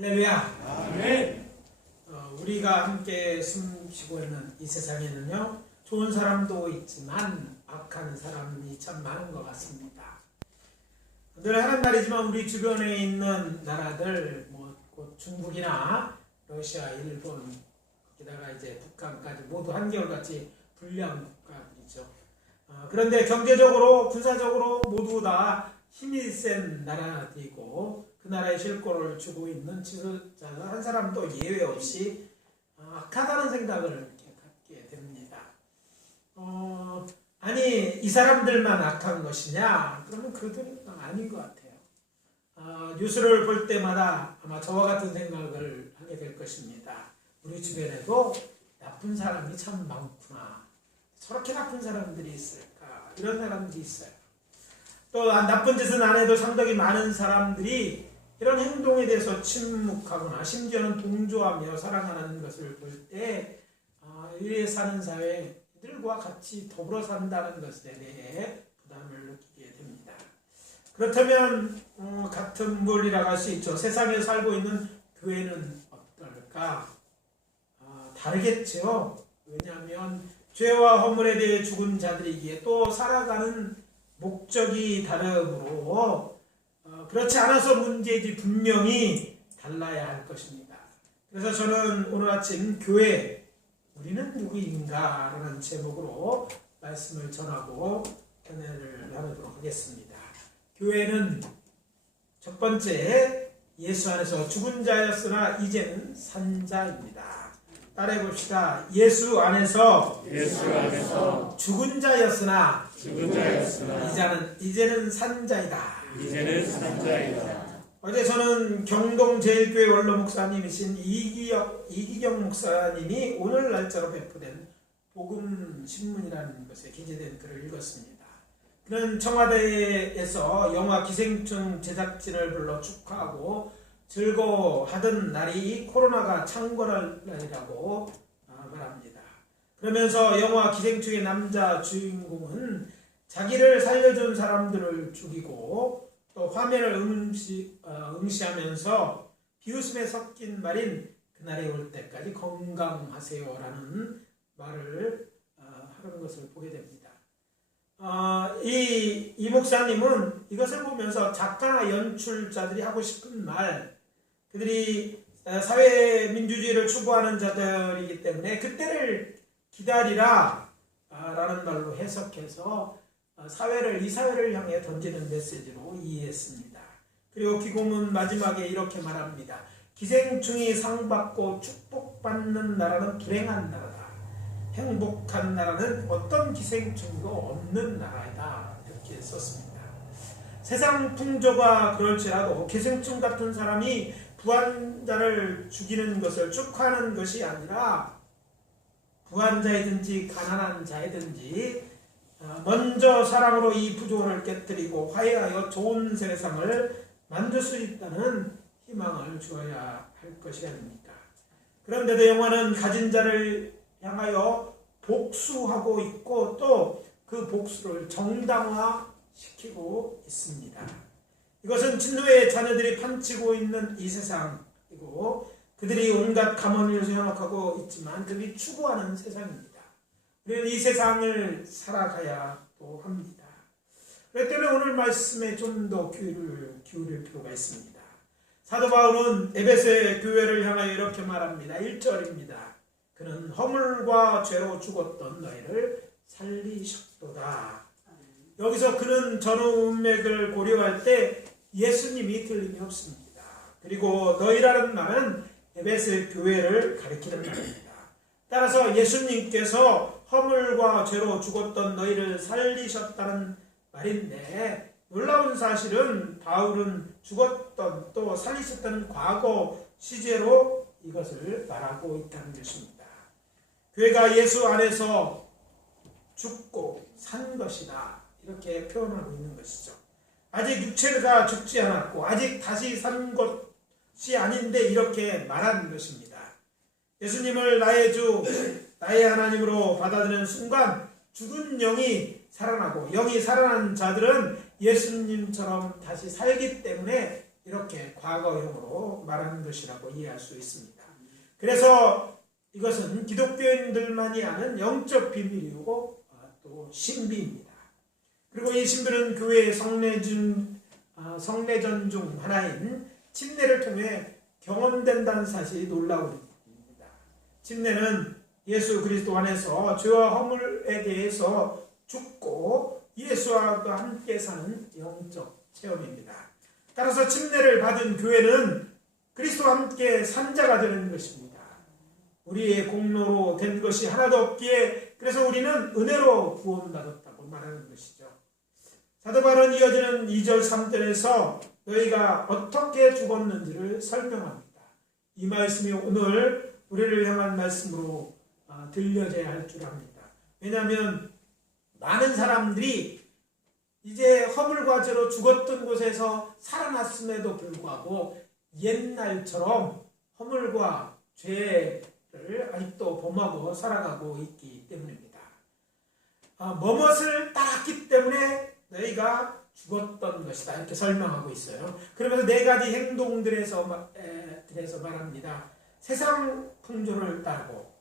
할렐루야. 아멘. 우리가 함께 숨쉬고 있는 이 세상에는요, 좋은 사람도 있지만 악한 사람이 참 많은 것 같습니다. 늘 하는 말이지만 우리 주변에 있는 나라들, 곧 중국이나 러시아, 일본, 거기다가 이제 북한까지 모두 한결같이 불리한 국가들이죠. 그런데 경제적으로, 군사적으로 모두 다 힘이 센 나라들이고 그 나라의 실권을 쥐고 있는 지도자가 한 사람도 예외 없이 악하다는 생각을 이렇게 갖게 됩니다. 아니, 이 사람들만 악한 것이냐? 그러면 그들은 아닌 것 같아요. 뉴스를 볼 때마다 아마 저와 같은 생각을 하게 될 것입니다. 우리 주변에도 나쁜 사람이 참 많구나. 저렇게 나쁜 사람들이 있을까? 이런 사람들이 있어요. 또 나쁜 짓은 안 해도 상당히 많은 사람들이 이런 행동에 대해서 침묵하거나 심지어는 동조하며 살아가는 것을 볼 때 이래 사는 사회, 이들과 같이 더불어 산다는 것에 대해 부담을 느끼게 됩니다. 그렇다면 같은 물이라고 할 수 있죠. 세상에 살고 있는 교회는 어떨까? 다르겠죠. 왜냐하면 죄와 허물에 대해 죽은 자들이기에 또 살아가는 목적이 다르므로 그렇지 않아서 문제이지 분명히 달라야 할 것입니다. 그래서 저는 오늘 아침 교회, 우리는 누구인가? 라는 제목으로 말씀을 전하고 은혜를 나누도록 하겠습니다. 교회는 첫 번째, 예수 안에서 죽은 자였으나 이제는 산 자입니다. 따라해 봅시다. 예수 안에서 죽은 자였으나 이제는 산 자이다. 어제 저는 경동제일교회 원로 목사님이신 이기경 목사님이 오늘 날짜로 배포된 복음신문이라는 것에 게재된 글을 읽었습니다. 그는 청와대에서 영화 기생충 제작진을 불러 축하하고 즐거워하던 날이 코로나가 창궐할 날이라고 말합니다. 그러면서 영화 기생충의 남자 주인공은 자기를 살려준 사람들을 죽이고 또 화면을 응시하면서 비웃음에 섞인 말인 그날이 올 때까지 건강하세요라는 말을 하는 것을 보게 됩니다. 이 목사님은 이것을 보면서 작가나 연출자들이 하고 싶은 말, 그들이 사회민주주의를 추구하는 자들이기 때문에 그때를 기다리라 라는 말로 해석해서 이 사회를 향해 던지는 메시지로 이해했습니다. 그리고 기고문 마지막에 이렇게 말합니다. 기생충이 상받고 축복받는 나라는 불행한 나라다. 행복한 나라는 어떤 기생충도 없는 나라이다. 이렇게 썼습니다. 세상 풍조가 그럴지라도 기생충 같은 사람이 부한자를 죽이는 것을 축하하는 것이 아니라 부한자이든지 가난한 자이든지 먼저 사랑으로 이 부조를 깨뜨리고 화해하여 좋은 세상을 만들 수 있다는 희망을 주어야 할 것이 아닙니까? 그런데도 영화는 가진 자를 향하여 복수하고 있고 또 그 복수를 정당화시키고 있습니다. 이것은 진노의 자녀들이 판치고 있는 이 세상이고 그들이 온갖 감언을 생각하고 있지만 그들이 추구하는 세상입니다. 우리는 이 세상을 살아가야 또 합니다. 그렇기 때문에 오늘 말씀에 좀 더 귀를 기울일 필요가 있습니다. 사도 바울은 에베소의 교회를 향하여 이렇게 말합니다. 1절입니다. 그는 허물과 죄로 죽었던 너희를 살리셨도다. 여기서 그는 전후 운맥을 고려할 때 예수님이 틀림이 없습니다. 그리고 너희라는 말은 에베소의 교회를 가리키는 말입니다. 따라서 예수님께서 허물과 죄로 죽었던 너희를 살리셨다는 말인데 놀라운 사실은 바울은 죽었던 또 살리셨다는 과거 시제로 이것을 말하고 있다는 것입니다. 교회가 예수 안에서 죽고 산 것이다. 이렇게 표현하고 있는 것이죠. 아직 육체가 죽지 않았고 아직 다시 산 것이 아닌데 이렇게 말하는 것입니다. 예수님을 나의 주, 나의 하나님으로 받아들이는 순간 죽은 영이 살아나고 영이 살아난 자들은 예수님처럼 다시 살기 때문에 이렇게 과거형으로 말하는 것이라고 이해할 수 있습니다. 그래서 이것은 기독교인들만이 아는 영적 비밀이고 또 신비입니다. 그리고 이 신비는 교회의 성례전 중 하나인 침례를 통해 경험된다는 사실이 놀라운 일입니다. 침례는 예수 그리스도 안에서 죄와 허물에 대해서 죽고 예수와 함께 사는 영적 체험입니다. 따라서 침례를 받은 교회는 그리스도와 함께 산자가 되는 것입니다. 우리의 공로로 된 것이 하나도 없기에 그래서 우리는 은혜로 구원받았다고 말하는 것이죠. 사도 바울은 이어지는 2절 3절에서 너희가 어떻게 죽었는지를 설명합니다. 이 말씀이 오늘 우리를 향한 말씀으로 들려져야 할 줄 압니다. 왜냐하면 많은 사람들이 이제 허물과 죄로 죽었던 곳에서 살아났음에도 불구하고 옛날처럼 허물과 죄를 아직도 범하고 살아가고 있기 때문입니다. 뭐뭇을 따랐기 때문에 너희가 죽었던 것이다 이렇게 설명하고 있어요. 그러면서 네 가지 행동들에서 말합니다. 세상 풍조를 따르고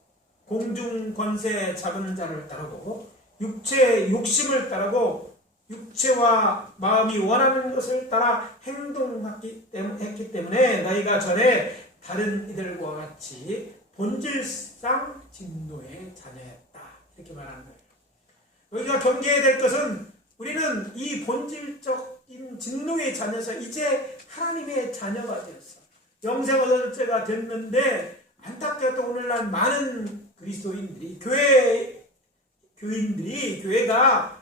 공중 권세 잡은 자를 따르고 육체의 욕심을 따르고 육체와 마음이 원하는 것을 따라 행동했기 때문에 너희가 전에 다른 이들과 같이 본질상 진노의 자녀였다 이렇게 말하는 거예요. 여기가 경계해야 될 것은 우리는 이 본질적인 진노의 자녀에서 이제 하나님의 자녀가 되었어. 영생 얻을 때가 됐는데 안타깝게도 오늘날 많은 그리스도인들이 교회가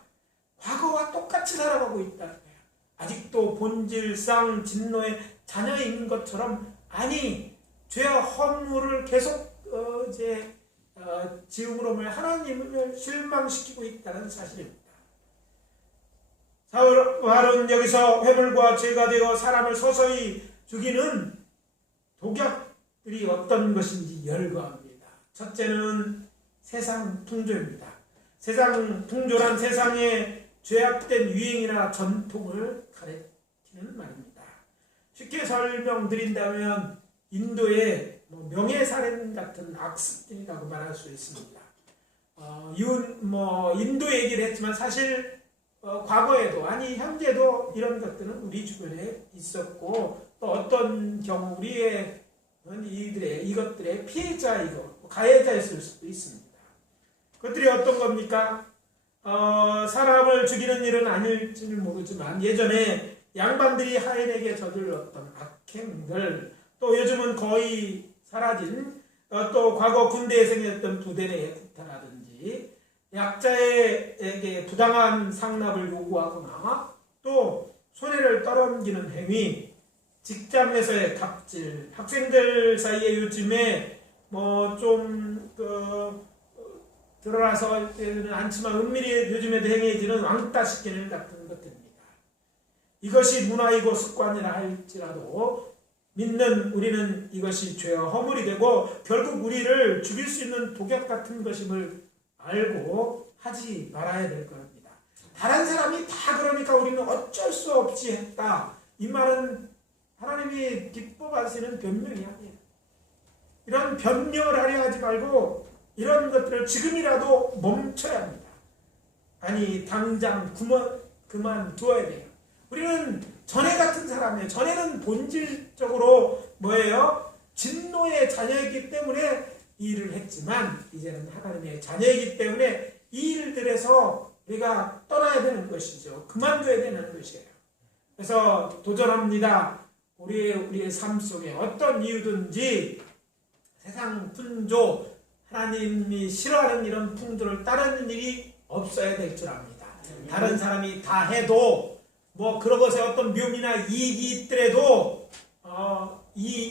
과거와 똑같이 살아가고 있다는 거예요. 아직도 본질상 진노의 자녀인 것처럼 아니 죄와 허물을 계속 지음으로 하나님을 실망시키고 있다는 사실입니다. 바울은 여기서 회물과 죄가 되어 사람을 서서히 죽이는 독약들이 어떤 것인지 열거합니다. 첫째는 세상 풍조입니다. 세상 풍조란 세상의 죄악된 유행이나 전통을 가리키는 말입니다. 쉽게 설명드린다면 인도의 명예살인 같은 악습들이라고 말할 수 있습니다. 인도 얘기를 했지만 사실 과거에도 아니 현재도 이런 것들은 우리 주변에 있었고 또 어떤 경우 이것들의 피해자이고 가해자였을 수도 있습니다. 그것들이 어떤 겁니까? 사람을 죽이는 일은 아닐지는 모르지만 예전에 양반들이 하인에게 저질렀던 악행들 또 요즘은 거의 사라진 또 과거 군대에 생겼던 부대의 구타라든지 약자에게 부당한 상납을 요구하거나 또 손해를 떠넘기는 행위, 직장에서의 갑질, 학생들 사이에 요즘에 드러나서는 않지만 은밀히 요즘에도 행해지는 왕따시키는 같은 것들입니다. 이것이 문화이고 습관이라 할지라도 믿는 우리는 이것이 죄와 허물이 되고 결국 우리를 죽일 수 있는 독약 같은 것임을 알고 하지 말아야 될 겁니다. 다른 사람이 다 그러니까 우리는 어쩔 수 없이 했다. 이 말은 하나님이 기뻐하시는 변명이 아니에요. 이런 변명을 하려 하지 말고 이런 것들을 지금이라도 멈춰야 합니다. 아니 당장 그만두어야 돼요. 우리는 전에 같은 사람이에요. 전에는 본질적으로 진노의 자녀이기 때문에 이 일을 했지만 이제는 하나님의 자녀이기 때문에 이 일들에서 우리가 떠나야 되는 것이죠. 그만둬야 되는 것이에요. 그래서 도전합니다. 우리의 삶 속에 어떤 이유든지 세상 풍조, 하나님이 싫어하는 이런 풍조를 따르는 일이 없어야 될 줄 압니다. 다른 사람이 다 해도 그런 것에 어떤 묘미나 이익이 있더라도 이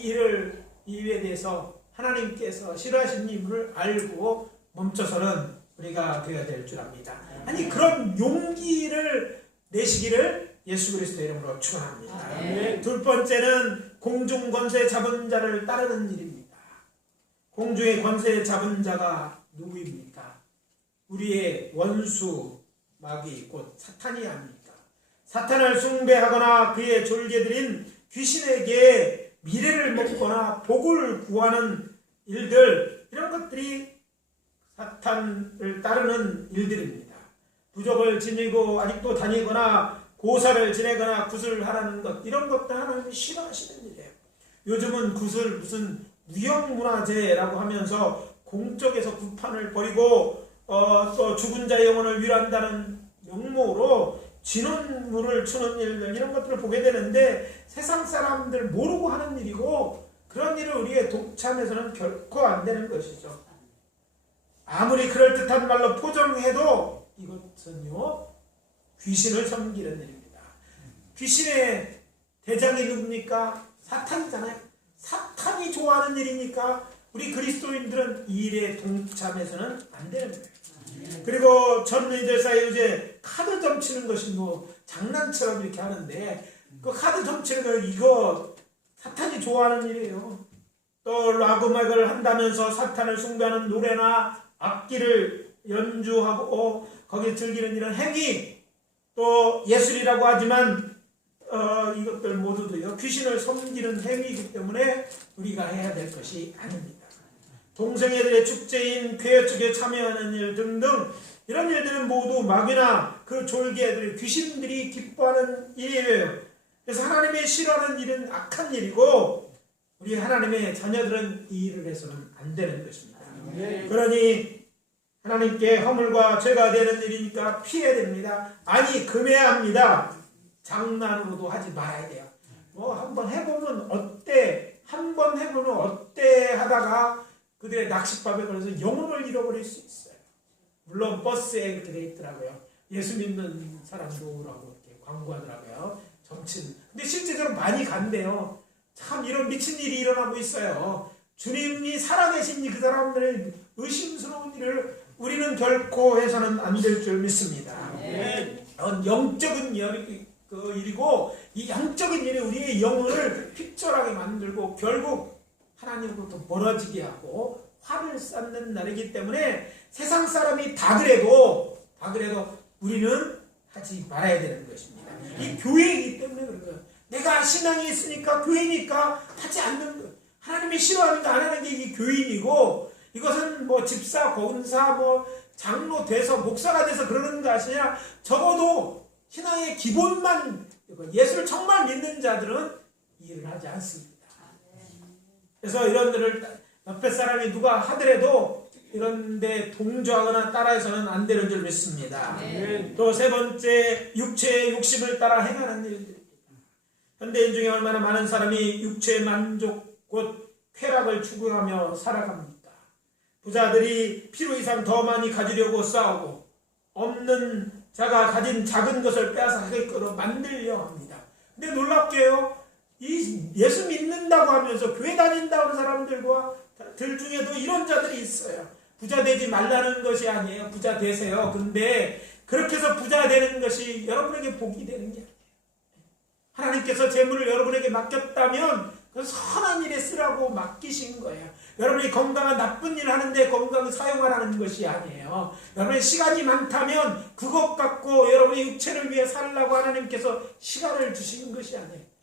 일에 대해서 하나님께서 싫어하시는 이유를 알고 멈춰서는 우리가 되어야 될 줄 압니다. 아니 그런 용기를 내시기를 예수 그리스도의 이름으로 축원합니다. 둘 번째는 공중 권세 잡은 자를 따르는 일입니다. 공중의 권세 잡은 자가 누구입니까? 우리의 원수 마귀 곧 사탄이 아닙니까? 사탄을 숭배하거나 그의 졸개들인 귀신에게 미래를 먹거나 복을 구하는 일들, 이런 것들이 사탄을 따르는 일들입니다. 부적을 지니고 아직도 다니거나 고사를 지내거나 구슬하라는 것, 이런 것들 하나님이 싫어하시는 일이에요. 요즘은 구슬 무슨 무형문화재라고 하면서 공적에서 구판을 벌이고 또 죽은 자의 영혼을 위로한다는 명목으로 진원문을 추는 일들, 이런 것들을 보게 되는데 세상 사람들 모르고 하는 일이고, 그런 일을 우리의 동참에서는 결코 안 되는 것이죠. 아무리 그럴듯한 말로 포장해도 이것은요, 귀신을 섬기는 일입니다. 귀신의 대장이 누굽니까? 사탄이잖아요. 사탄이 좋아하는 일이니까 우리 그리스도인들은 이 일에 동참해서는 안 되는 거예요. 그리고 젊은이들 사이에 이제 카드 점치는 것이 뭐 장난처럼 이렇게 하는데, 그 카드 점치는 거 이거 사탄이 좋아하는 일이에요. 또 락음악을 한다면서 사탄을 숭배하는 노래나 악기를 연주하고 거기에 즐기는 이런 행위, 또 예술이라고 하지만 이것들 모두도요, 귀신을 섬기는 행위이기 때문에 우리가 해야 될 것이 아닙니다. 동성애들의 축제인 쾌여축에 참여하는 일 등등, 이런 일들은 모두 마귀나 그 졸개들, 귀신들이 기뻐하는 일이에요. 그래서 하나님이 싫어하는 일은 악한 일이고, 우리 하나님의 자녀들은 이 일을 해서는 안 되는 것입니다. 그러니 하나님께 허물과 죄가 되는 일이니까 피해야 됩니다. 아니, 금해야 합니다. 장난으로도 하지 말아야 돼요. 뭐 한번 해보면 어때? 한번 해보면 어때? 하다가 그들의 낚싯밥에 걸려서 영혼을 잃어버릴 수 있어요. 물론 버스에 그렇게 돼 있더라고요. 예수 믿는 사람도라고 이렇게 광고하더라고요. 정치는. 근데 실제적으로 많이 간대요. 참 이런 미친 일이 일어나고 있어요. 주님이 살아계시니 그 사람들의 의심스러운 일을 우리는 결코 해서는 안 될 줄 믿습니다. 영적인 일이고, 이 영적인 일이 우리의 영혼을 핍절하게 만들고 결국 하나님으로부터 멀어지게 하고 화를 쌓는 날이기 때문에 세상 사람이 다 그래도 우리는 하지 말아야 되는 것입니다. 이 교회이기 때문에 그런 거예요. 내가 신앙이 있으니까 교회니까 하지 않는 것. 하나님이 싫어하니까 안 하는 게 이게 교인이고, 이것은 뭐 집사, 권사, 뭐 장로 돼서 목사가 돼서 그러는 것이 아니라 적어도 신앙의 기본만, 예수를 정말 믿는 자들은 이 일을 하지 않습니다. 그래서 이런 데를 옆에 사람이 누가 하더라도 이런 데 동조하거나 따라해서는 안 되는 줄 믿습니다. 또 세 번째, 육체의 욕심을 따라 행하는 일들입니다. 현대인 중에 얼마나 많은 사람이 육체의 만족, 곧 쾌락을 추구하며 살아갑니까? 부자들이 필요 이상 더 많이 가지려고 싸우고, 없는 자가 가진 작은 것을 빼앗아 하게끔 만들려 합니다. 근데 놀랍게요, 이 예수 믿는다고 하면서 교회 다닌다고 하는 사람들 중에도 이런 자들이 있어요. 부자 되지 말라는 것이 아니에요. 부자 되세요. 근데 그렇게 해서 부자 되는 것이 여러분에게 복이 되는 게 아니에요. 하나님께서 재물을 여러분에게 맡겼다면 그 선한 일에 쓰라고 맡기신 거예요. 여러분이 건강한 나쁜 일을 하는데 건강을 사용하라는 것이 아니에요. 여러분의 시간이 많다면 그것 갖고 여러분의 육체를 위해 살라고 하나님께서 시간을 주신 것이 아니에요.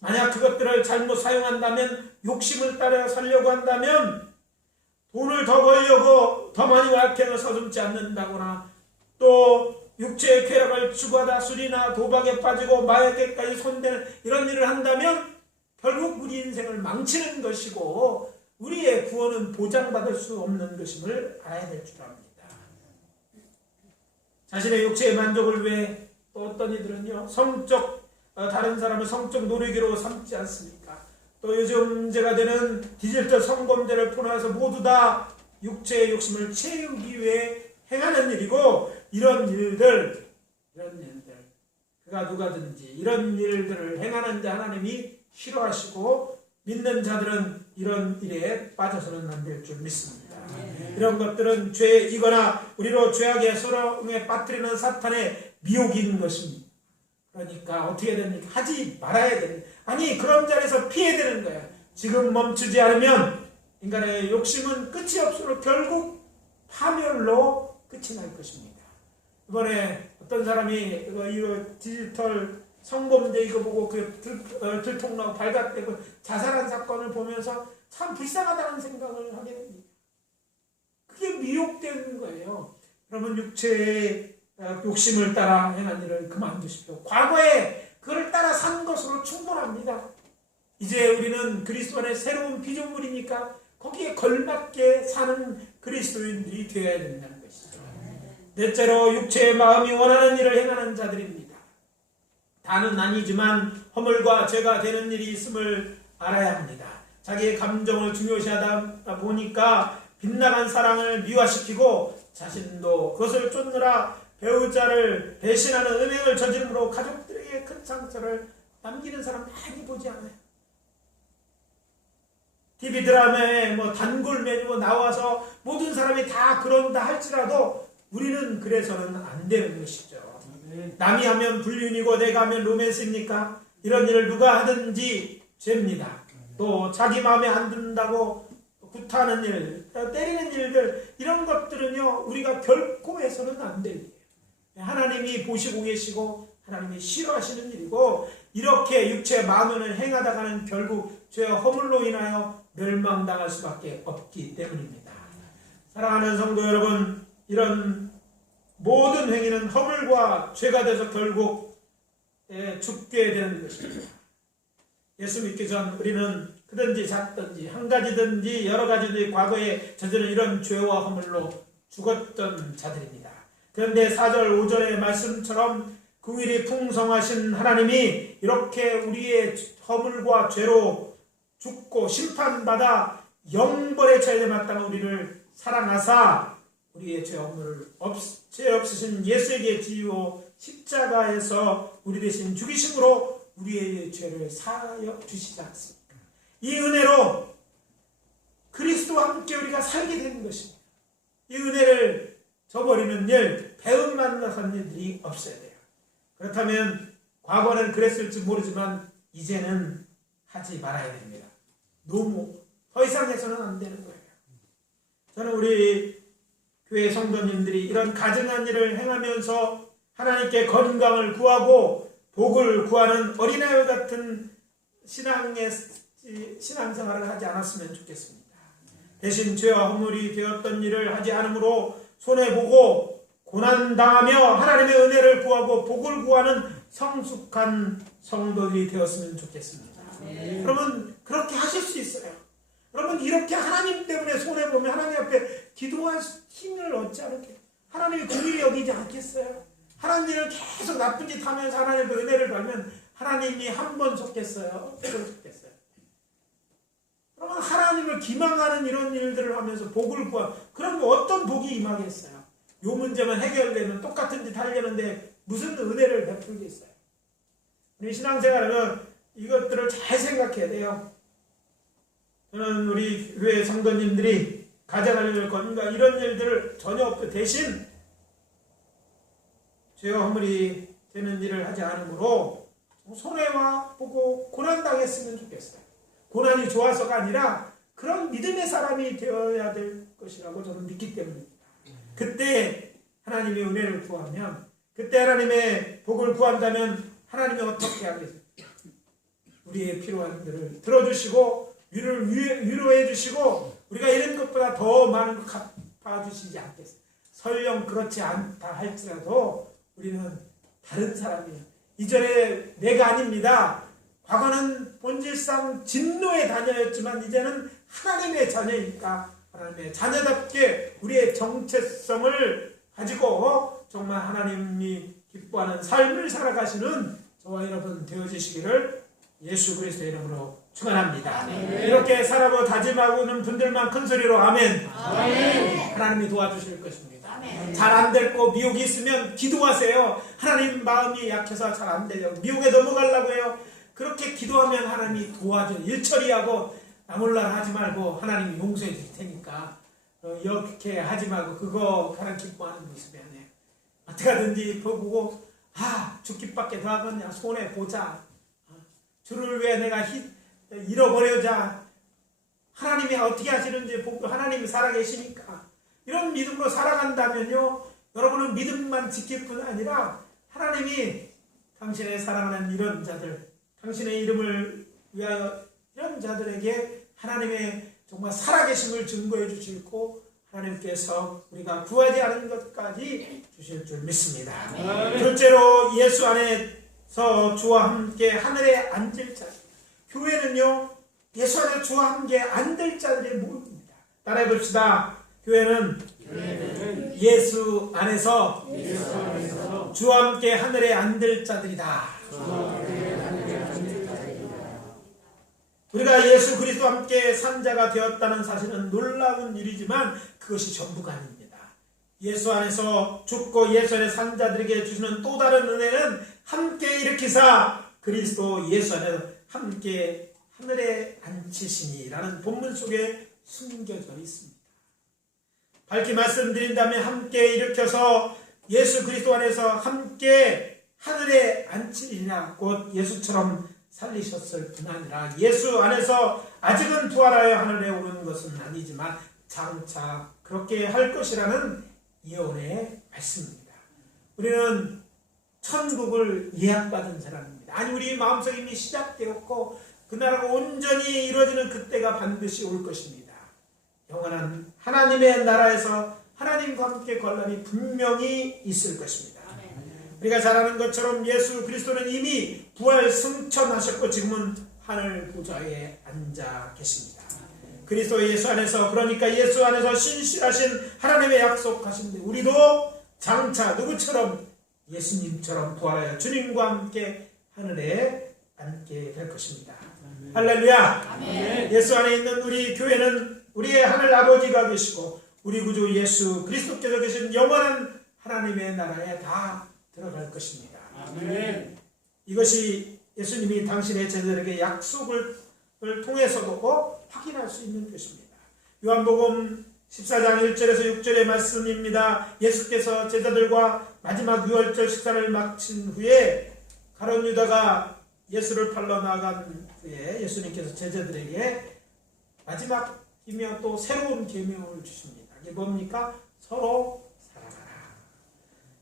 만약 그것들을 잘못 사용한다면, 욕심을 따라 살려고 한다면, 돈을 더 벌려고 더 많이 활동을 서슴지 않는다거나, 또 육체의 쾌락을 추구하다 술이나 도박에 빠지고 마약에까지 손대는 이런 일을 한다면 결국 우리 인생을 망치는 것이고, 우리의 구원은 보장받을 수 없는 것임을 알아야 될 줄 압니다. 자신의 육체의 만족을 위해 또 어떤 이들은요, 다른 사람을 성적 놀이기로 삼지 않습니까? 또 요즘 문제가 되는 디지털 성범죄를 포함해서 모두 다 육체의 욕심을 채우기 위해 행하는 일이고, 이런 일들 그가 누가든지 이런 일들을 행하는 자 하나님이 싫어하시고, 믿는 자들은 이런 일에 빠져서는 안 될 줄 믿습니다. 이런 것들은 죄이거나 우리로 죄악의 소롱에 빠뜨리는 사탄의 미혹인 것입니다. 그러니까 어떻게 됩니까? 하지 말아야 됩니다. 아니, 그런 자리에서 피해야 되는 거예요. 지금 멈추지 않으면 인간의 욕심은 끝이 없으로 결국 파멸로 끝이 날 것입니다. 이번에 어떤 사람이 이거 디지털 성범죄 이거 보고 들통나고 발각되고 자살한 사건을 보면서 참 불쌍하다는 생각을 하게 됩니다. 그게 미혹되는 거예요. 여러분, 육체의 욕심을 따라 행한 일을 그만두십시오. 과거에 그를 따라 산 것으로 충분합니다. 이제 우리는 그리스도 안에 새로운 피조물이니까 거기에 걸맞게 사는 그리스도인들이 되어야 된다는 것이죠. 넷째로 육체의 마음이 원하는 일을 행하는 자들입니다. 다는 아니지만 허물과 죄가 되는 일이 있음을 알아야 합니다. 자기의 감정을 중요시하다 보니까 빗나간 사랑을 미화시키고 자신도 그것을 쫓느라 배우자를 배신하는 음행을 저지름으로 가족들에게 큰 상처를 남기는 사람 많이 보지 않아요. TV 드라마에 단골 메뉴 나와서 모든 사람이 다 그런다 할지라도 우리는 그래서는 안 되는 것이죠. 남이 하면 불륜이고 내가 하면 로맨스입니까? 이런 일을 누가 하든지 죄입니다. 또 자기 마음에 안 든다고 구타하는 일, 때리는 일들, 이런 것들은요 우리가 결코 해서는 안 돼요. 하나님이 보시고 계시고 하나님이 싫어하시는 일이고, 이렇게 육체의 만원을 행하다가는 결국 죄와 허물로 인하여 멸망당할 수밖에 없기 때문입니다. 사랑하는 성도 여러분, 이런 모든 행위는 허물과 죄가 돼서 결국 죽게 되는 것입니다. 예수 믿기 전 우리는 그든지 작든지 한 가지든지 여러 가지든지 과거에 저지른 이런 죄와 허물로 죽었던 자들입니다. 그런데 4절 5절의 말씀처럼 긍휼이 풍성하신 하나님이 이렇게 우리의 허물과 죄로 죽고 심판받아 영벌에 처해야 마땅한 우리를 사랑하사 우리의 죄 허물을 죄 없으신 예수에게 지어 십자가에서 우리 대신 죽이심으로 우리의 죄를 사하여 주시지 않습니까? 이 은혜로 그리스도와 함께 우리가 살게 되는 것입니다. 이 은혜를 저버리는 일, 배은만 나선 일들이 없어야 돼요. 그렇다면 과거는 그랬을지 모르지만 이제는 하지 말아야 됩니다. 너무 더 이상 해서는 안 되는 거예요. 저는 우리 교회 성도님들이 이런 가증한 일을 행하면서 하나님께 건강을 구하고 복을 구하는 어린아이 같은 신앙생활을 하지 않았으면 좋겠습니다. 대신 죄와 허물이 되었던 일을 하지 않으므로 손해보고 고난당하며 하나님의 은혜를 구하고 복을 구하는 성숙한 성도들이 되었으면 좋겠습니다. 여러분, 그렇게 하실 수 있어요. 여러분, 이렇게 하나님 때문에 손해보면 하나님 앞에 기도할 힘을 얻지 않을게요. 하나님이 긍휼히 여기지 않겠어요? 하나님을 계속 나쁜 짓 하면서 하나님의 은혜를 받으면 하나님이 한 번 속겠어요? 두 번 속겠어요? 여러분, 하나님을 기망하는 이런 일들을 하면서 복을 구하, 그럼 어떤 복이 임하겠어요? 요 문제만 해결되면 똑같은 짓 하려는데 무슨 은혜를 베풀겠어요? 우리 신앙생활은 이것들을 잘 생각해야 돼요. 저는 우리 교회 성도님들이 가정할 일, 건강 이런 일들을 전혀 없고 대신 죄와 허물이 되는 일을 하지 않으므로 손해와 보고 고난당했으면 좋겠어요. 고난이 좋아서가 아니라 그런 믿음의 사람이 되어야 될 것이라고 저는 믿기 때문입니다. 그때 하나님의 은혜를 구하면, 그때 하나님의 복을 구한다면 하나님이 어떻게 하겠어요? 우리의 필요한 일을 들어주시고 위로해 주시고 우리가 이런 것보다 더 많은 것 갚아주시지 않겠어요? 설령 그렇지 않다 할지라도 우리는 다른 사람이에요. 이전에 내가 아닙니다. 과거는 본질상 진노의 자녀였지만 이제는 하나님의 자녀이니까 하나님의 자녀답게 우리의 정체성을 가지고 정말 하나님이 기뻐하는 삶을 살아가시는 저와 여러분 되어주시기를 예수 그리스도의 이름으로 축원합니다. 아멘. 이렇게 살아보 다짐하고는 분들만 큰 소리로 아멘. 아멘. 하나님이 도와주실 것입니다. 잘 안 될 거 미혹이 있으면 기도하세요. 하나님 마음이 약해서 잘 안 돼요. 미혹에 넘어가려고 해요. 그렇게 기도하면 하나님이 도와줘요. 일 처리하고 나몰라라 하지 말고 하나님이 용서해 줄 테니까 이렇게 하지 말고 그거 하나님 기뻐하는 모습이 아니에요. 어떻게 하든지 보고 죽기밖에 더 하겠냐, 손해보자, 주를 왜 내가 잃어버려자, 하나님이 어떻게 하시는지 보고 하나님이 살아계시니까 이런 믿음으로 살아간다면요, 여러분은 믿음만 지킬 뿐 아니라 하나님이 당신의 사랑하는 이런 자들, 당신의 이름을 위하여 이런 자들에게 하나님의 정말 살아계심을 증거해 주시고 하나님께서 우리가 구하지 않은 것까지 주실 줄 믿습니다. 둘째로 예수 안에서 주와 함께 하늘에 앉을 자. 교회는요, 예수 안에 주와 함께 앉을 자들의 모임입니다. 따라해 봅시다. 교회는 예수 안에서 주와 함께 하늘에 앉을 자들이다. 우리가 예수 그리스도와 함께 산자가 되었다는 사실은 놀라운 일이지만 그것이 전부가 아닙니다. 예수 안에서 죽고 예수 안에 산 자들에게 주시는 또 다른 은혜는 함께 일으키사 그리스도 예수 안에 함께 하늘에 앉히시니라는 본문 속에 숨겨져 있습니다. 밝히 말씀드린다면 함께 일으켜서 예수 그리스도 안에서 함께 하늘에 앉히리냐, 곧 예수처럼 살리셨을 뿐 아니라 예수 안에서 아직은 부활하여 하늘에 오르는 것은 아니지만 장차 그렇게 할 것이라는 예언의 말씀입니다. 우리는 천국을 예약받은 사람입니다. 아니, 우리 마음속에 이미 시작되었고 그 나라가 온전히 이루어지는 그때가 반드시 올 것입니다. 영원한 하나님의 나라에서 하나님과 함께 관람이 분명히 있을 것입니다. 우리가 잘 아는 것처럼 예수 그리스도는 이미 부활 승천하셨고 지금은 하늘 보좌에 앉아 계십니다. 그리스도 예수 안에서, 그러니까 예수 안에서 신실하신 하나님의 약속하신 데 우리도 장차 누구처럼 예수님처럼 부활하여 주님과 함께 하늘에 앉게 될 것입니다. 할렐루야. 아멘. 예수 안에 있는 우리 교회는 우리의 하늘 아버지가 계시고 우리 구주 예수 그리스도께서 계신 영원한 하나님의 나라에 다 들어갈 것입니다. 아멘. 이것이 예수님이 당신의 제자들에게 약속을 통해서도 확인할 수 있는 것입니다. 요한복음 14장 1절에서 6절의 말씀입니다. 예수께서 제자들과 마지막 유월절 식사를 마친 후에 가룟 유다가 예수를 팔러 나간 후에 예수님께서 제자들에게 마지막이며 또 새로운 계명을 주십니다. 이게 뭡니까? 서로 사랑하라.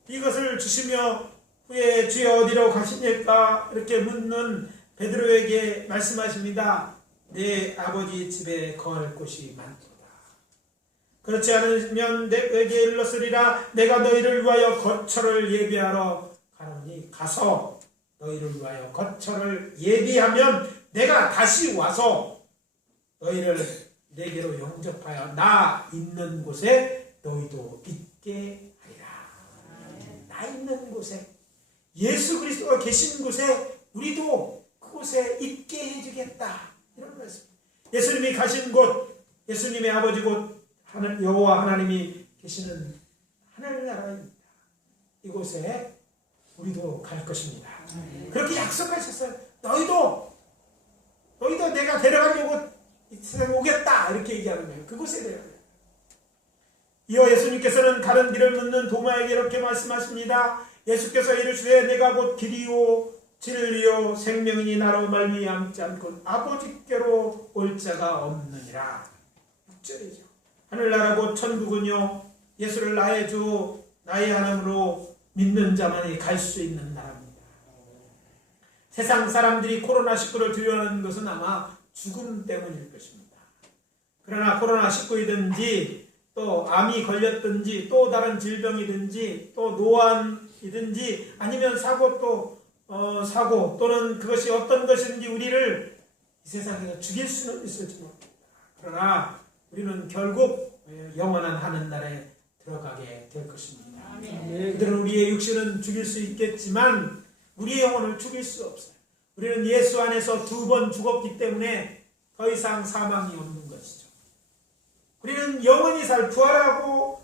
이것을 주시며 후에 주여 어디로 가시니까 이렇게 묻는 베드로에게 말씀하십니다. 내 아버지 집에 거할 곳이 많도다. 그렇지 않으면 내게 일렀으리라. 내가 너희를 위하여 거처를 예비하러 가노니 가서 너희를 위하여 거처를 예비하면 내가 다시 와서 너희를 내게로 영접하여 나 있는 곳에 너희도 있게 하리라. 나 있는 곳에, 예수 그리스도가 계신 곳에 우리도 그곳에 있게 해주겠다. 이런 말씀. 예수님이 가신 곳, 예수님의 아버지 곳 여호와 하나님이 계시는 하늘나라입니다. 이곳에 우리도 갈 것입니다. 그렇게 약속하셨어요. 너희도 내가 데려가려고 이 세상에 오겠다. 이렇게 얘기하는 거예요. 그곳에 데려가요. 이어 예수님께서는 다른 길을 묻는 도마에게 이렇게 말씀하십니다. 예수께서 이르시되 내가 곧 길이요 진리요 생명이니 나로 말미암지 않고 아버지께로 올 자가 없느니라. 6절이죠. 하늘나라 곧 천국은요 예수를 나의 주 나의 하나님으로 믿는 자만이 갈 수 있는 나라입니다. 세상 사람들이 코로나19를 두려워하는 것은 아마 죽음 때문일 것입니다. 그러나 코로나19이든지 또 암이 걸렸든지 또 다른 질병이든지 또 노안이든지 아니면 사고 또는 그것이 어떤 것인지 우리를 이 세상에서 죽일 수는 있을지 모릅니다. 그러나 우리는 결국 영원한 하늘나라에 들어가게 될 것입니다. 그들은 우리의 육신은 죽일 수 있겠지만 우리의 영혼을 죽일 수 없어요. 우리는 예수 안에서 2번 죽었기 때문에 더 이상 사망이 없는 것이죠. 우리는 영원히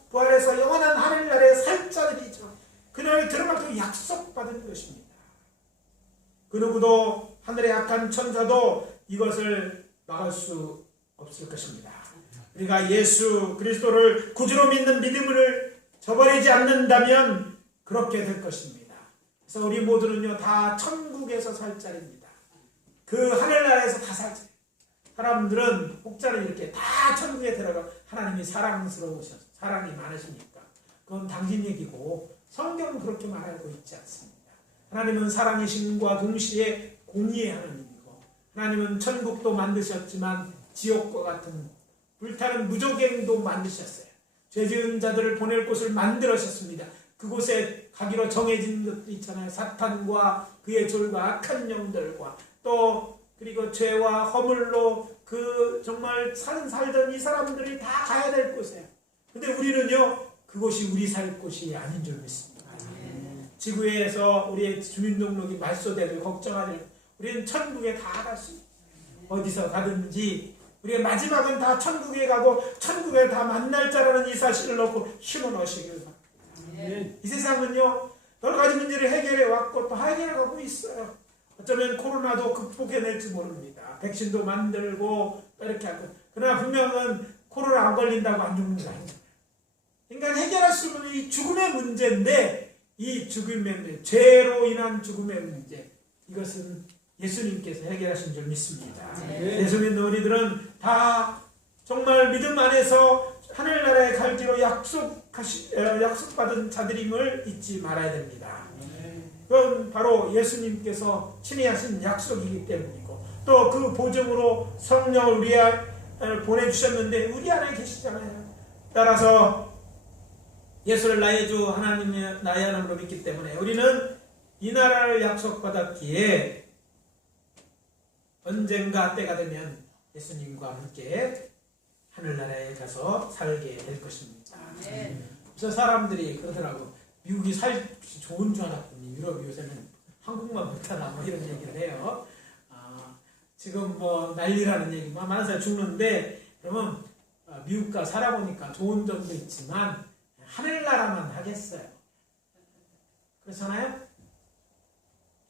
부활해서 영원한 하늘나라에 살 자들이죠. 그날에 들어갈 때 약속받은 것입니다. 그 누구도 하늘의 악한 천사도 이것을 막을 수 없을 것입니다. 우리가 예수 그리스도를 구주로 믿는 믿음을 저버리지 않는다면 그렇게 될 것입니다. 그래서 우리 모두는요 다 천국에서 살 자입니다. 그 하늘나라에서 다 살 자. 사람들은 혹자는 이렇게 다 천국에 들어가 하나님이 사랑스러우셔서 사랑이 많으시니까 그건 당신 얘기고 성경은 그렇게 말하고 있지 않습니다. 하나님은 사랑이신과 동시에 공의의 하나님이고, 하나님은 천국도 만드셨지만 지옥과 같은 불타는 무저갱도 만드셨어요. 죄 지은 자들을 보낼 곳을 만들어셨습니다. 그곳에 가기로 정해진 것도 있잖아요. 사탄과 그의 졸과 악한 영들과 또 그리고 죄와 허물로 그 정말 살던 이 사람들이 다 가야 될 곳이에요. 근데 우리는요, 그곳이 우리 살 곳이 아닌 줄 믿습니다. 지구에서 우리의 주민등록이 말소돼도 걱정하지 말고 우리는 천국에 다 갈 수 있어요. 어디서 가든지 우리의 마지막은 다 천국에 가고 천국에 다 만날 자라는 이 사실을 놓고 힘을 얻으시길 바랍니다. 이 세상은요, 여러 가지 문제를 해결해 왔고 또 해결해 가고 있어요. 어쩌면 코로나도 극복해낼지 모릅니다. 백신도 만들고 이렇게 하고. 그러나 분명은 코로나 안 걸린다고 안 죽는 거 아니잖아요. 그러니까 해결할 수 있는 이 죽음의 문제인데, 이 죽음의 문제, 죄로 인한 죽음의 문제, 이것은 예수님께서 해결하신 줄 믿습니다. 예수 믿는 우리들은 다 정말 믿음 안에서 하늘나라에 갈 길로 약속받은 자들임을 잊지 말아야 됩니다. 그건 바로 예수님께서 친히 하신 약속이기 때문이고, 또 그 보증으로 성령을 우리 안에 보내주셨는데 우리 안에 계시잖아요. 따라서 예수를 나의 주 하나님의 나의 하나님으로 믿기 때문에 우리는 이 나라를 약속받았기에 언젠가 때가 되면 예수님과 함께 하늘나라에 가서 살게 될 것입니다. 그래서 사람들이 그러더라고. 미국이 살기 좋은 줄 알았더니 유럽이 요새는 한국만 못하나 뭐 이런 얘기를 해요. 지금 뭐 난리라는 얘기, 많은 사람이 죽는데, 그러면 미국가 살아보니까 좋은 점도 있지만 하늘나라만 하겠어요. 그렇잖아요?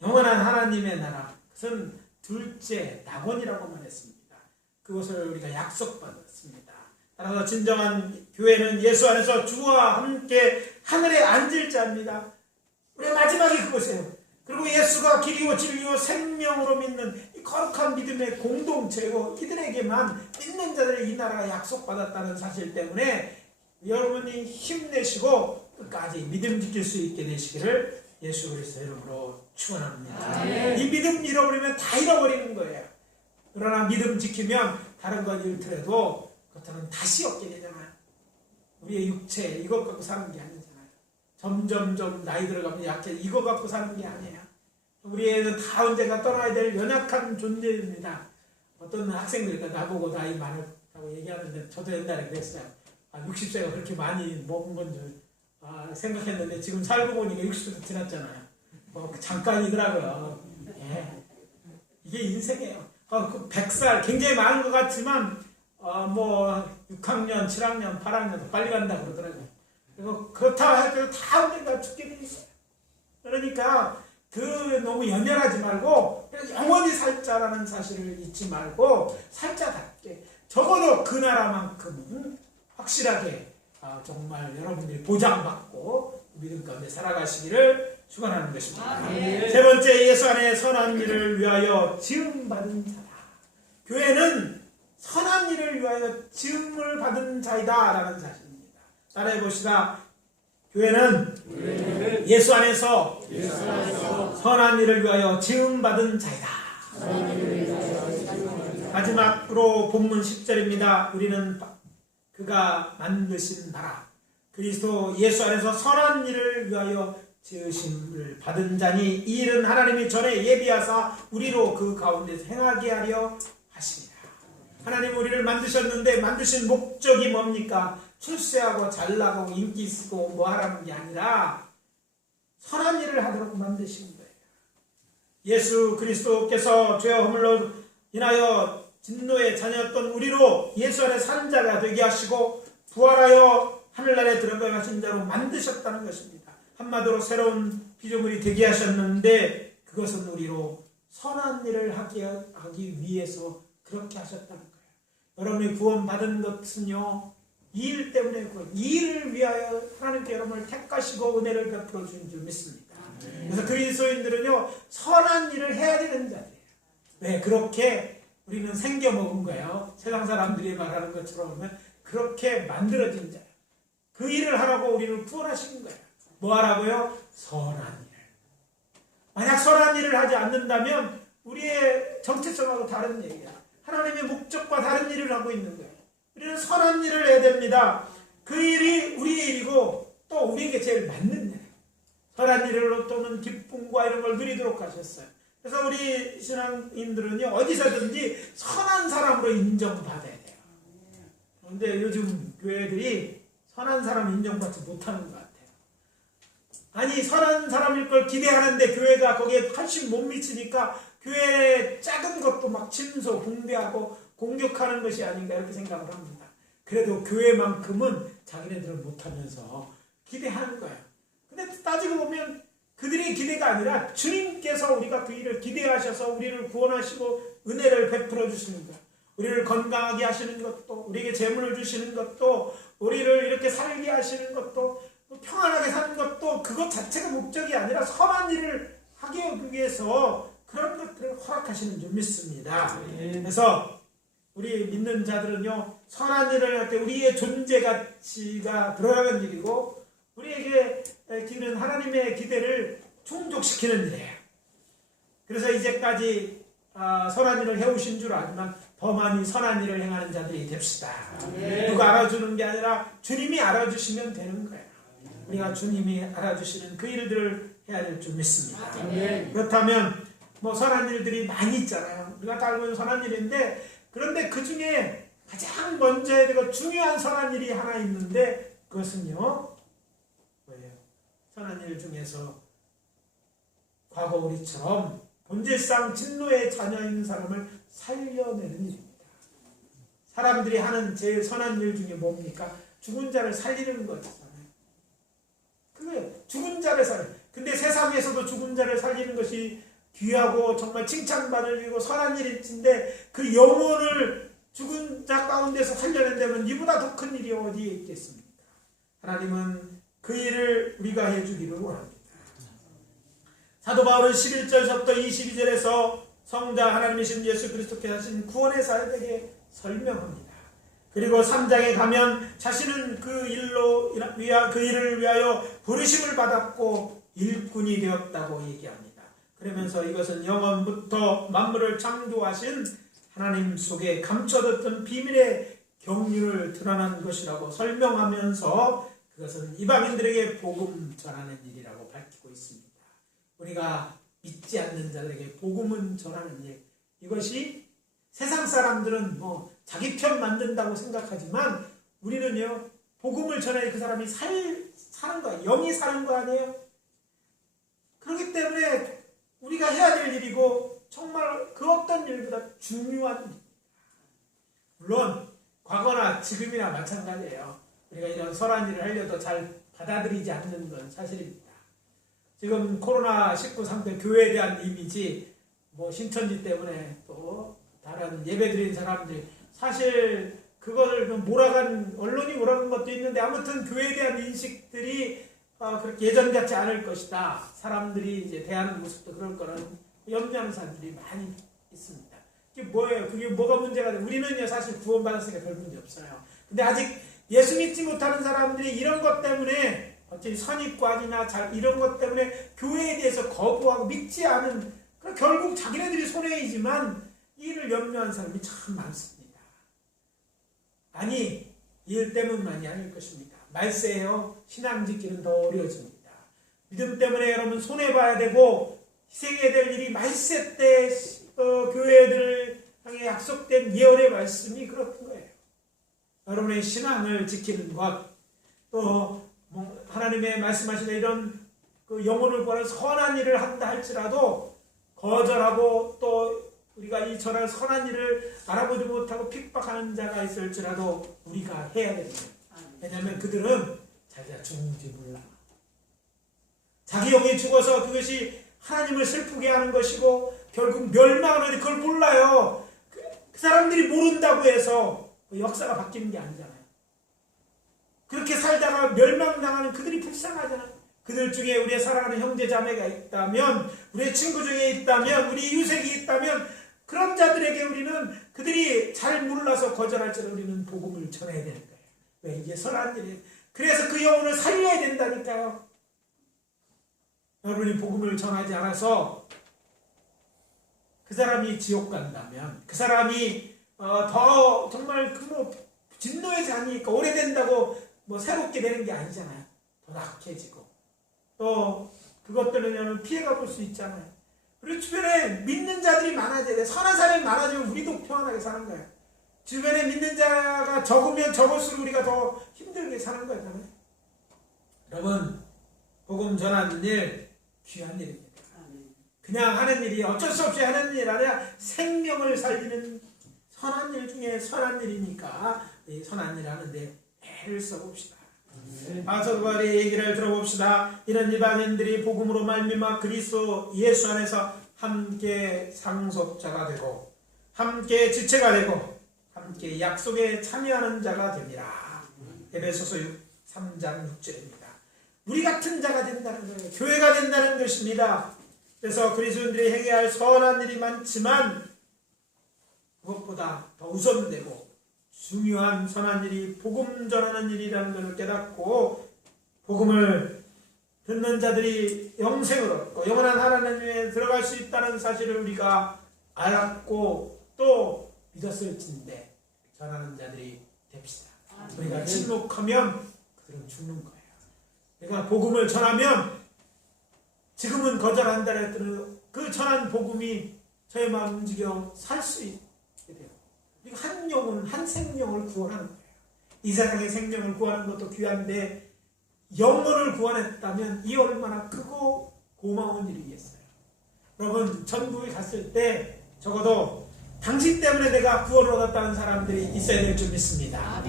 영원한 하나님의 나라, 그것은 둘째 낙원이라고 말했습니다. 그것을 우리가 약속받았습니다. 따라서 진정한 교회는 예수 안에서 주와 함께 하늘에 앉을 자입니다. 우리의 마지막이 그것이에요. 그리고 예수가 길이요 진리요 생명으로 믿는 이 거룩한 믿음의 공동체고, 이들에게만 믿는 자들의 이 나라가 약속받았다는 사실 때문에 여러분이 힘내시고 끝까지 믿음 지킬 수 있게 되시기를 예수 그리스도의 이름으로 축원합니다. 이 믿음 잃어버리면 다 잃어버리는 거예요. 그러나 믿음 지키면 다른 건 잃더라도 그것들은 다시 얻게 되잖아요. 우리의 육체 이것 갖고 사는 게 아니잖아요. 점점 나이 들어가면 약해 이거 갖고 사는 게 아니에요. 우리는 다 언젠가 떠나야 될 연약한 존재입니다. 어떤 학생들이 나보고 나이 많다고 얘기하는데 저도 옛날에 그랬어요. 60세가 그렇게 많이 먹은 건 줄 생각했는데 지금 살고 보니까 60세도 지났잖아요. 잠깐이더라고요. 예. 이게 인생이에요. 100살 굉장히 많은 것 같지만 뭐 6학년, 7학년, 8학년 더 빨리 간다고 그러더라고요. 그리고 그렇다고 해도 다 언젠가 죽게 돼 있어요. 그러니까 너무 연연하지 말고 영원히 살자라는 사실을 잊지 말고 살자답게 적어도 그 나라만큼은 확실하게 정말 여러분들이 보장받고 믿음 가운데 살아가시기를 축원하는 것입니다. 세 번째, 예수 안에 선한 일을 위하여 지음받은 자다. 교회는 선한 일을 위하여 지음을 받은 자이다 라는 사실입니다. 따라해 봅시다. 교회는 예수 안에서 선한 일을 위하여 지음받은 자이다. 마지막으로 본문 10절입니다. 우리는 그가 만드신 나라 그리스도 예수 안에서 선한 일을 위하여 지으심을 받은 자니 이 일은 하나님이 전에 예비하사 우리로 그 가운데서 행하게 하려 하십니다. 하나님 우리를 만드셨는데 만드신 목적이 뭡니까? 출세하고 잘나가고 인기 있고 뭐 하라는 게 아니라 선한 일을 하도록 만드신 거예요. 예수 그리스도께서 죄와 허물로 인하여 진노의 자녀였던 우리로 예수 안에 산 자가 되게 하시고 부활하여 하늘나라에 들어가신 자로 만드셨다는 것입니다. 한마디로 새로운 피조물이 되게 하셨는데 그것은 우리로 선한 일을 하기 위해서 그렇게 하셨다는 거예요. 여러분이 구원받은 것은요, 이 일 때문에 이 일을 위하여 하나님께 여러분을 택하시고 은혜를 베풀어 주신 줄 믿습니다. 그래서 그리스도인들은요, 선한 일을 해야 되는 자들이에요. 왜? 그렇게 우리는 생겨 먹은 거예요. 세상 사람들이 말하는 것처럼 그렇게 만들어진 자예요. 그 일을 하라고 우리를 구원하신 거예요. 뭐 하라고요? 선한 일. 만약 선한 일을 하지 않는다면 우리의 정체성하고 다른 얘기야. 하나님의 목적과 다른 일을 하고 있는 거예요. 우리는 선한 일을 해야 됩니다. 그 일이 우리의 일이고 또 우리에게 제일 맞는 일. 선한 일을 또는 기쁨과 이런 걸 누리도록 하셨어요. 그래서 우리 신앙인들은요, 어디서든지 선한 사람으로 인정받아야 돼요. 그런데 요즘 교회들이 선한 사람 인정받지 못하는 것 같아요. 아니, 선한 사람일 걸 기대하는데 교회가 거기에 훨씬 못 미치니까 교회 작은 것도 막 침소, 붕괴하고 공격하는 것이 아닌가 이렇게 생각을 합니다. 그래도 교회만큼은 자기네들은 못하면서 기대하는 거예요. 근데 따지고 보면 그들의 기대가 아니라 주님께서 우리가 그 일을 기대하셔서 우리를 구원하시고 은혜를 베풀어 주시는 거예요. 우리를 건강하게 하시는 것도, 우리에게 재물을 주시는 것도, 우리를 이렇게 살게 하시는 것도, 평안하게 사는 것도 그것 자체가 목적이 아니라 선한 일을 하기 위해서 그런 것들을 허락하시는 줄 믿습니다. 그래서 우리 믿는 자들은요, 선한 일을 할 때 우리의 존재 가치가 드러나는 일이고 우리에게 기는 하나님의 기대를 충족시키는 일이에요. 그래서 이제까지 선한 일을 해오신 줄 알지만 더 많이 선한 일을 행하는 자들이 됩시다. 누가 알아주는 게 아니라 주님이 알아주시면 되는 거예요. 우리가 주님이 알아주시는 그 일들을 해야 될 줄 믿습니다. 그렇다면 뭐 선한 일들이 많이 있잖아요. 우리가 다 알고 있는 선한 일인데, 그런데 그 중에 가장 먼저 해야 되고 중요한 선한 일이 하나 있는데 그것은요, 뭐예요? 선한 일 중에서 과거 우리처럼 본질상 진노의 자녀인 사람을 살려내는 일입니다. 사람들이 하는 제일 선한 일 중에 뭡니까? 죽은 자를 살리는 거잖아요. 그거예요. 죽은 자를 살려. 근데 세상에서도 죽은 자를 살리는 것이 귀하고 정말 칭찬받을 일이고 선한 일인데 그 영혼을 죽은 자 가운데서 살려낸다면 이보다 더 큰 일이 어디에 있겠습니까? 하나님은 그 일을 우리가 해주기를 원합니다. 사도 바울은 11절부터 22절에서 성자 하나님이신 예수 그리스도께서 하신 구원의 사역에게 설명합니다. 그리고 3장에 가면 자신은 그 일을 위하여 부르심을 받았고 일꾼이 되었다고 얘기합니다. 그러면서 이것은 영원부터 만물을 창조하신 하나님 속에 감춰뒀던 비밀의 경륜을 드러난 것이라고 설명하면서 그것은 이방인들에게 복음 전하는 일이라고 밝히고 있습니다. 우리가 믿지 않는 자들에게 복음은 전하는 일, 이것이 세상 사람들은 뭐 자기 편 만든다고 생각하지만 우리는요, 복음을 전해야 그 사람이 사는 거야. 영이 사는 거 아니에요? 그렇기 때문에 우리가 해야 될 일이고 정말 그 어떤 일보다 중요한 일. 물론 과거나 지금이나 마찬가지예요. 우리가 이런 선한 일을 하려도 잘 받아들이지 않는 건 사실입니다. 지금 코로나19 상태 교회에 대한 이미지, 뭐 신천지 때문에 또 다른 예배드린 사람들이 사실 그걸 몰아간, 언론이 몰아간 것도 있는데 아무튼 교회에 대한 인식들이 그렇게 예전 같지 않을 것이다. 사람들이 이제 대하는 모습도 그럴 거라는 염려하는 사람들이 많이 있습니다. 그게 뭐예요? 그게 뭐가 문제가 돼? 우리는요, 사실 구원받았으니까 별 문제 없어요. 근데 아직 예수 믿지 못하는 사람들이 이런 것 때문에 어차피 선입관이나 이런 것 때문에 교회에 대해서 거부하고 믿지 않은, 결국 자기네들이 손해이지만 이 일을 염려한 사람이 참 많습니다. 아니, 이 일 때문만이 아닐 것입니다. 말세에요, 신앙 짓기는 더 어려워집니다. 믿음 때문에 여러분 손해봐야 되고 희생해야 될 일이 말세 때 교회들을 향해 약속된 예언의 말씀이 그렇던 거예요. 여러분의 신앙을 지키는 것, 또 하나님의 말씀하시는 이런 그 영혼을 구하는 선한 일을 한다 할지라도 거절하고 또 우리가 이 저런 선한 일을 알아보지 못하고 핍박하는 자가 있을지라도 우리가 해야 됩니다. 왜냐하면 그들은 자기가 죽는지 몰라. 자기 영이 죽어서 그것이 하나님을 슬프게 하는 것이고 결국 멸망하는데 그걸 몰라요. 그 사람들이 모른다고 해서 역사가 바뀌는 게 아니잖아요. 그렇게 살다가 멸망당하는 그들이 불쌍하잖아요. 그들 중에 우리의 사랑하는 형제 자매가 있다면, 우리의 친구 중에 있다면, 우리 이웃에게 있다면 그런 자들에게 우리는 그들이 잘 몰라서 거절할지라도 우리는 복음을 전해야 되는 거예요. 왜? 이게 선한 일이에요. 그래서 그 영혼을 살려야 된다니까요. 여러분이 복음을 전하지 않아서 그 사람이 지옥 간다면, 그 사람이 더 정말 진노의 잔이니까 오래된다고 새롭게 되는 게 아니잖아요. 더 낙해지고 또 그것들은 피해가 볼 수 있잖아요. 그리고 주변에 믿는 자들이 많아져야 돼. 선한 사람이 많아지면 우리도 평안하게 사는 거예요. 주변에 믿는 자가 적으면 적을수록 우리가 더 힘들게 사는 거잖아요. 여러분, 복음 전하는 일 귀한 일입니다. 그냥 하는 일이 어쩔 수 없이 하는 일 아니라 생명을 살리는 선한 일 중에 선한 일이니까 이 선한 일 하는데 애를 써봅시다. 바울의 얘기를 들어봅시다. 이런 이방인들이 복음으로 말미암아 그리스도 예수 안에서 함께 상속자가 되고 함께 지체가 되고 함께 약속에 참여하는 자가 됩니다. 에베소서 3장 6절입니다. 우리 같은 자가 된다는 거예요. 교회가 된다는 것입니다. 그래서 그리스도인들이 행해야 할 선한 일이 많지만 그것보다 더 우선되고 중요한 선한 일이 복음 전하는 일이라는 것을 깨닫고 복음을 듣는 자들이 영생을 얻고 영원한 하나님에 들어갈 수 있다는 사실을 우리가 알았고 또 믿었을진데 전하는 자들이 됩시다. 우리가 침묵하면 그들은 죽는 거예요. 내가 복음을 전하면 지금은 거절한다 했더니 그 전한 복음이 저의 마음 움직여 살 수 있게 돼요. 한 영혼, 한 생명을 구원하는 거예요. 이 세상의 생명을 구하는 것도 귀한데 영혼을 구원했다면 이 얼마나 크고 고마운 일이겠어요. 여러분, 천국에 갔을 때 적어도 당신 때문에 내가 구원을 얻었다는 사람들이 있어야 될 줄 믿습니다.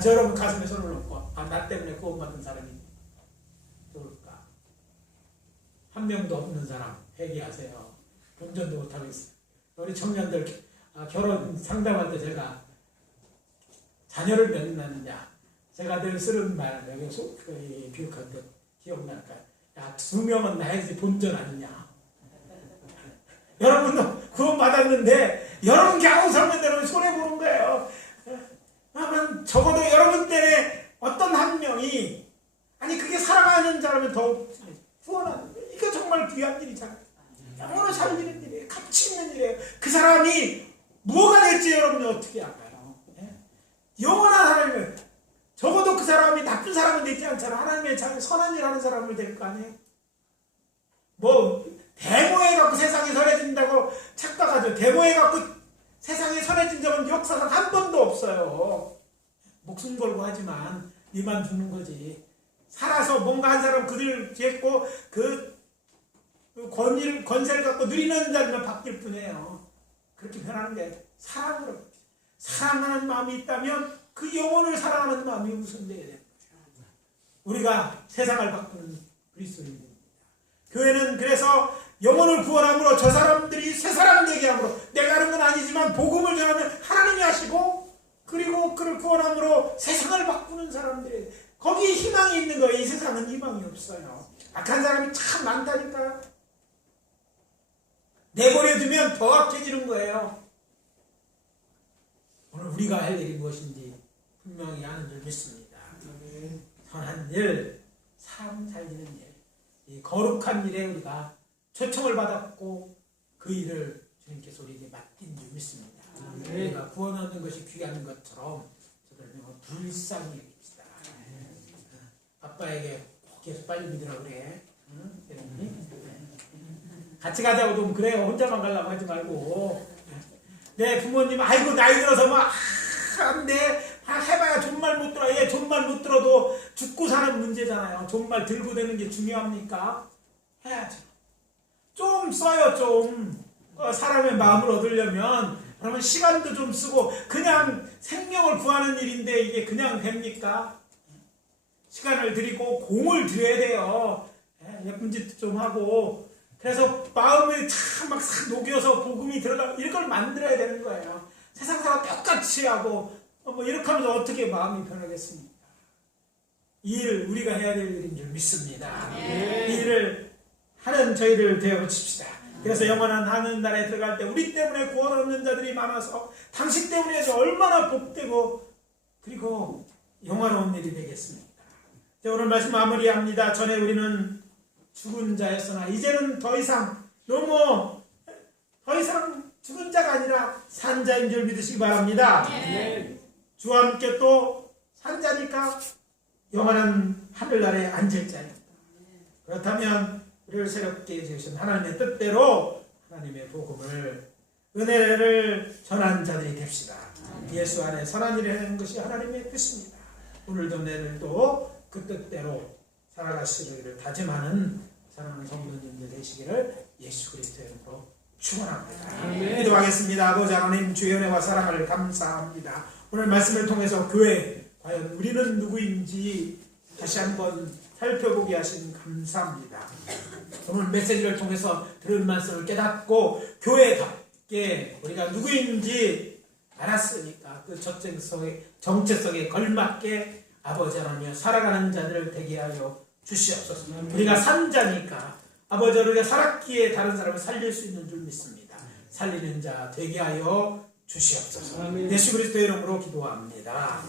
저 여러분 가슴에 손을 얹고 나 때문에 구원받은 사람이 누굴까? 한 명도 없는 사람 회개하세요. 운전도 못하고 있어요. 우리 청년들 결혼 상담할 때 제가 자녀를 몇 낳느냐 제가 늘 쓰는 말 여기서 비육할 때 기억날까요? 야, 2명은 낳아야지 본전 아니냐. 여러분도 구원 받았는데 여러분 겨우 성년들은 손해보는 거예요. 그러면 적어도 여러분 때문에 어떤 한 명이 그게 살아가는 자라면 더 구원하는 거예요. 이거 정말 귀한 일이잖아요. 영혼을 살리는 일이에요. 가치 있는 일이에요. 그 사람이 뭐가 될지 여러분이 어떻게 알아요? 영원한 하나님을 적어도 그 사람이 나쁜 사람은 되지 않잖아. 하나님의 선한 일 하는 사람을 될 거 아니에요? 데모해 갖고 세상이 선해진다고 착각하죠. 데모해 갖고 세상이 선해진 적은 역사상 한 번도 없어요. 목숨 걸고 하지만 니만 죽는 거지. 살아서 뭔가 한 사람 그들 됐고 그 권세를 갖고 누리는 자들만 바뀔 뿐이에요. 그렇게 변하는 게 사랑으로. 사랑하는 마음이 있다면 그 영혼을 사랑하는 마음이 우선돼야 돼요. 우리가 세상을 바꾸는 그리스도인입니다. 교회는 그래서 영혼을 구원함으로 저 사람들이 새 사람 되게 함으로 내가 하는 건 아니지만 복음을 전하면 하나님이 하시고 그리고 그를 구원함으로 세상을 바꾸는 사람들이 거기에 희망이 있는 거예요. 이 세상은 희망이 없어요. 악한 사람이 참 많다니까요. 내버려두면 더 악해지는 거예요. 오늘 우리가 할 일이 무엇인지 분명히 아는 줄 믿습니다. 선한 일, 사람 살리는 일, 이 거룩한 일에 우리가 초청을 받았고 그 일을 주님께서 우리에게 맡긴 줄 믿습니다. 우리가 구원 얻는 것이 귀한 것처럼 저들은 불쌍히 여깁시다. 아빠에게 꼭 계속 빨리 믿으라고 그래. 같이 가자고도 그래요. 혼자만 가려고 하지 말고. 내 부모님 아이고 나이 들어서 안돼 해봐야 존말 못 들어. 얘 존말 못 들어도 죽고 사는 문제잖아요. 존말 들고 되는 게 중요합니까? 해야죠. 좀 써요. 좀 사람의 마음을 얻으려면 그러면 시간도 좀 쓰고 그냥 생명을 구하는 일인데 이게 그냥 됩니까? 시간을 들이고 공을 들여야 돼요. 예쁜 짓도 좀 하고 그래서 마음을 참 막 녹여서 복음이 들어가 이걸 만들어야 되는 거예요. 세상 사람 똑같이 하고 이렇게 하면서 어떻게 마음이 변하겠습니까? 이 일을 우리가 해야 될 일인 줄 믿습니다. 이 일을 하는 저희를 되어붙입시다. 그래서 영원한 하늘나라에 들어갈 때 우리 때문에 구원 얻는 자들이 많아서 당신 때문에 얼마나 복되고 그리고 영화로운 일이 되겠습니까? 오늘 말씀 마무리합니다. 전에 우리는 죽은 자였으나 이제는 더 이상 더 이상 죽은 자가 아니라 산 자인 줄 믿으시기 바랍니다. 주와 함께 또 산 자니까 영원한 하늘나라에 앉을 자입니다. 그렇다면 우리를 새롭게 지으신 하나님의 뜻대로 하나님의 복음을 은혜를 전한 자들이 됩시다. 예수 안에 선한 일을 하는 것이 하나님의 뜻입니다. 오늘도 내일도 그 뜻대로 살아가시기를 다짐하는 사랑하는 성도님들 되시기를 예수 그리스도의 이름으로 축원합니다. 기도하겠습니다. 아버지 하나님, 주의 은혜와 사랑을 감사합니다. 오늘 말씀을 통해서 교회 과연 우리는 누구인지 다시 한번 살펴보게 하신 감사합니다. 오늘 메시지를 통해서 들은 말씀을 깨닫고 교회답게 우리가 누구인지 알았으니까 그 정체성에 걸맞게 아버지 하나님 살아가는 자들을 되게 하여 주시옵소서. 우리가 산 자니까 아버지, 우리가 살았기에 다른 사람을 살릴 수 있는 줄 믿습니다. 살리는 자 되게 하여 주시옵소서. 예수 그리스도의 이름으로 기도합니다.